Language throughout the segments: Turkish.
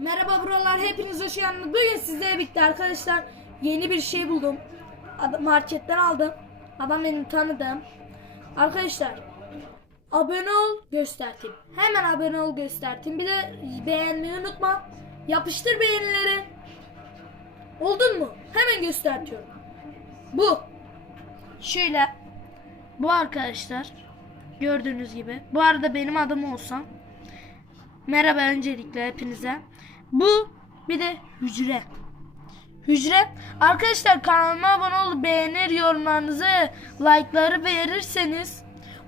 Merhaba buralar hepiniz hoş geldiniz. Bugün sizlerle birlikte arkadaşlar yeni bir şey buldum. Marketten aldım. Adam benim tanıdığım. Arkadaşlar abone ol göstereyim. Hemen abone ol göstereyim. Bir de beğenmeyi unutma. Yapıştır beğenileri. Oldun mu? Hemen göstertiyorum. Bu. Şöyle. Bu arkadaşlar. Gördüğünüz gibi. Bu arada benim adım olsa. Merhaba öncelikle hepinize. Bu bir de hücre. Hücre. Arkadaşlar kanalıma abone olup beğenir yorumlarınızı, like'ları verirseniz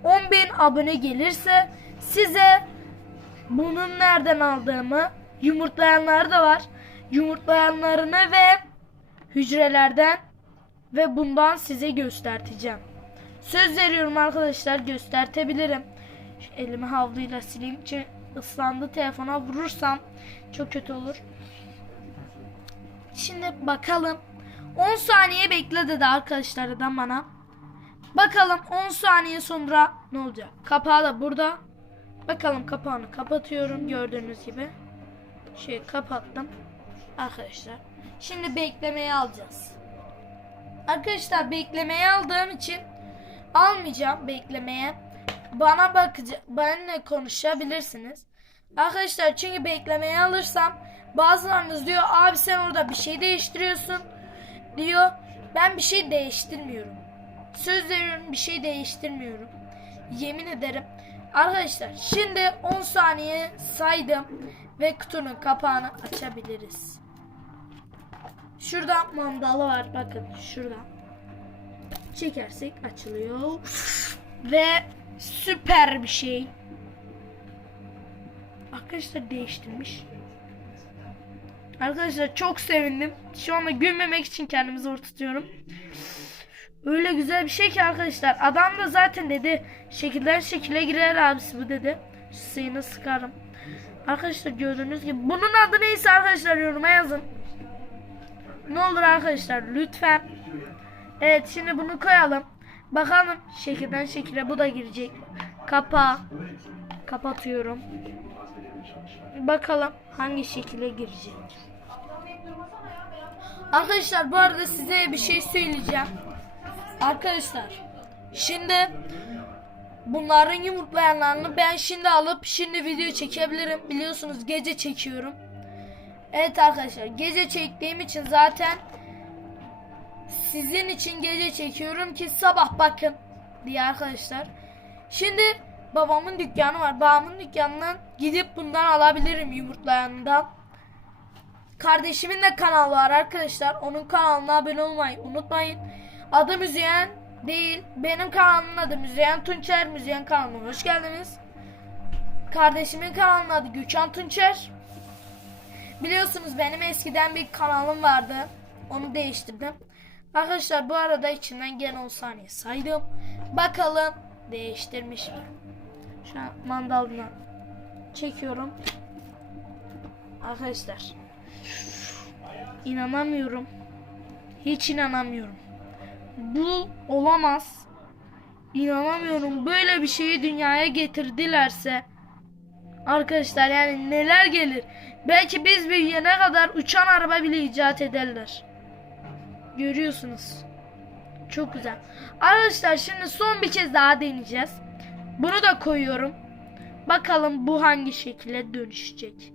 10.000 abone gelirse size bunun nereden aldığımı yumurtlayanlar da var. Yumurtlayanlarını ve hücrelerden ve bundan size göstereceğim. Söz veriyorum arkadaşlar göstertebilirim. Şu elimi havluyla sileyim çünkü ıslandı telefona vurursam çok kötü olur. Şimdi bakalım. 10 saniye bekle dedi arkadaşlar adam bana. Bakalım 10 saniye sonra ne olacak? Kapağı da burada. Bakalım kapağını kapatıyorum gördüğünüz gibi. Şey kapattım. Arkadaşlar. Şimdi beklemeye alacağız. Arkadaşlar beklemeye aldığım için almayacağım beklemeye. Bana bakacak, benimle konuşabilirsiniz. Arkadaşlar çünkü beklemeye alırsam bazılarınız diyor abi sen orada bir şey değiştiriyorsun diyor. Ben bir şey değiştirmiyorum. Söz veriyorum bir şey değiştirmiyorum. Yemin ederim. Arkadaşlar şimdi 10 saniye saydım ve kutunun kapağını açabiliriz. Şurada mandalı var bakın şurada. Çekersek açılıyor. Ve süper bir şey. Arkadaşlar değiştirmiş. Arkadaşlar çok sevindim. Şu anda gülmemek için kendimi zor tutuyorum. Öyle güzel bir şey ki arkadaşlar. Adam da zaten dedi şekilden şekile girer abisi bu dedi. Suyunu sıkarım. Arkadaşlar gördüğünüz gibi. Bunun adı neyse arkadaşlar yoruma yazın. Ne olur arkadaşlar lütfen. Evet şimdi bunu koyalım. Bakalım şekilden şekile bu da girecek. Kapağı. Kapatıyorum. Bakalım hangi şekilde girecek. Arkadaşlar bu arada size bir şey söyleyeceğim. Arkadaşlar şimdi bunların yumurtlayanlarını ben şimdi alıp şimdi video çekebilirim. Biliyorsunuz gece çekiyorum. Evet arkadaşlar gece çektiğim için zaten sizin için gece çekiyorum ki sabah bakın diye arkadaşlar. Şimdi babamın dükkanı var. Babamın dükkanından gidip bundan alabilirim yumurtlayanından. Kardeşimin de kanalı var arkadaşlar. Onun kanalına abone olmayı unutmayın. Adı Müzeyyen değil. Benim kanalımın adı Müzeyyen Tunçer. Müzeyyen kanalına hoş geldiniz. Kardeşimin kanalının adı Gökhan Tunçer. Biliyorsunuz benim eskiden bir kanalım vardı. Onu değiştirdim. Arkadaşlar bu arada içinden gene 10 saniye saydım. Bakalım değiştirmiş mi? Şu an mandalına çekiyorum. Arkadaşlar inanamıyorum. Hiç inanamıyorum. Bu olamaz. İnanamıyorum. Böyle bir şeyi dünyaya getirdilerse Arkadaşlar yani neler gelir. Belki biz büyüyene kadar uçan araba bile icat ederler. Görüyorsunuz. Çok güzel. Arkadaşlar şimdi son bir kez daha deneyeceğiz. Bunu da koyuyorum. Bakalım bu hangi şekilde dönüşecek.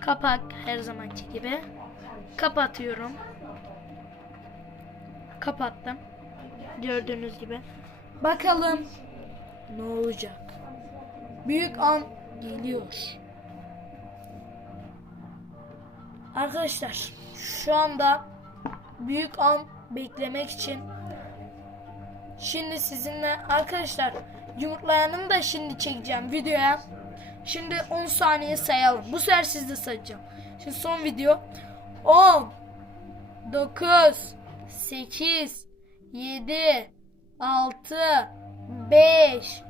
Kapak her zamanki gibi. Kapatıyorum. Kapattım. Gördüğünüz gibi. Bakalım ne olacak. Büyük an geliyor. Arkadaşlar şu anda büyük an beklemek için şimdi sizinle arkadaşlar yumurtlayanını da şimdi çekeceğim videoya. Şimdi 10 saniye sayalım. Bu sefer sizde sayacağım. Şimdi son video. 10 9 8 7 6 5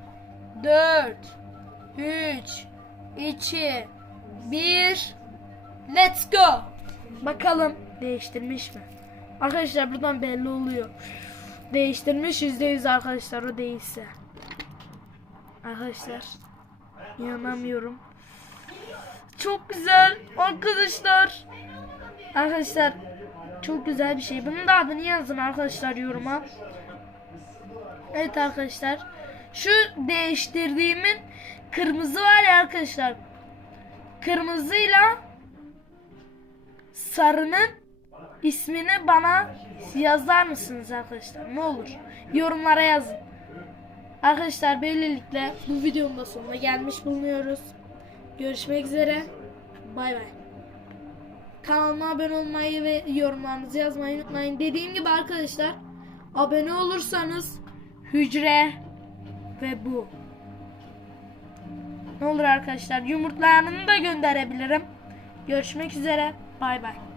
4 3 2 1 Let's go. Bakalım değiştirmiş mi? Arkadaşlar buradan belli oluyor. Değiştirmiş %100 arkadaşlar o değilse. Arkadaşlar inanamıyorum. çok güzel arkadaşlar. Arkadaşlar çok güzel bir şey. Bunun da adını yazın arkadaşlar yoruma. Evet arkadaşlar. Şu değiştirdiğimin kırmızı var ya arkadaşlar. Kırmızıyla sarının ismini bana yazar mısınız arkadaşlar? Ne olur. Yorumlara yazın. Arkadaşlar böylelikle bu videonun da sonuna gelmiş bulunuyoruz. Görüşmek üzere. Bay bay. Kanalıma abone olmayı ve yorumlarınızı yazmayı unutmayın. Dediğim gibi arkadaşlar abone olursanız hücre ve bu. Ne olur arkadaşlar yumurtlarını da gönderebilirim. Görüşmek üzere. Bay bay.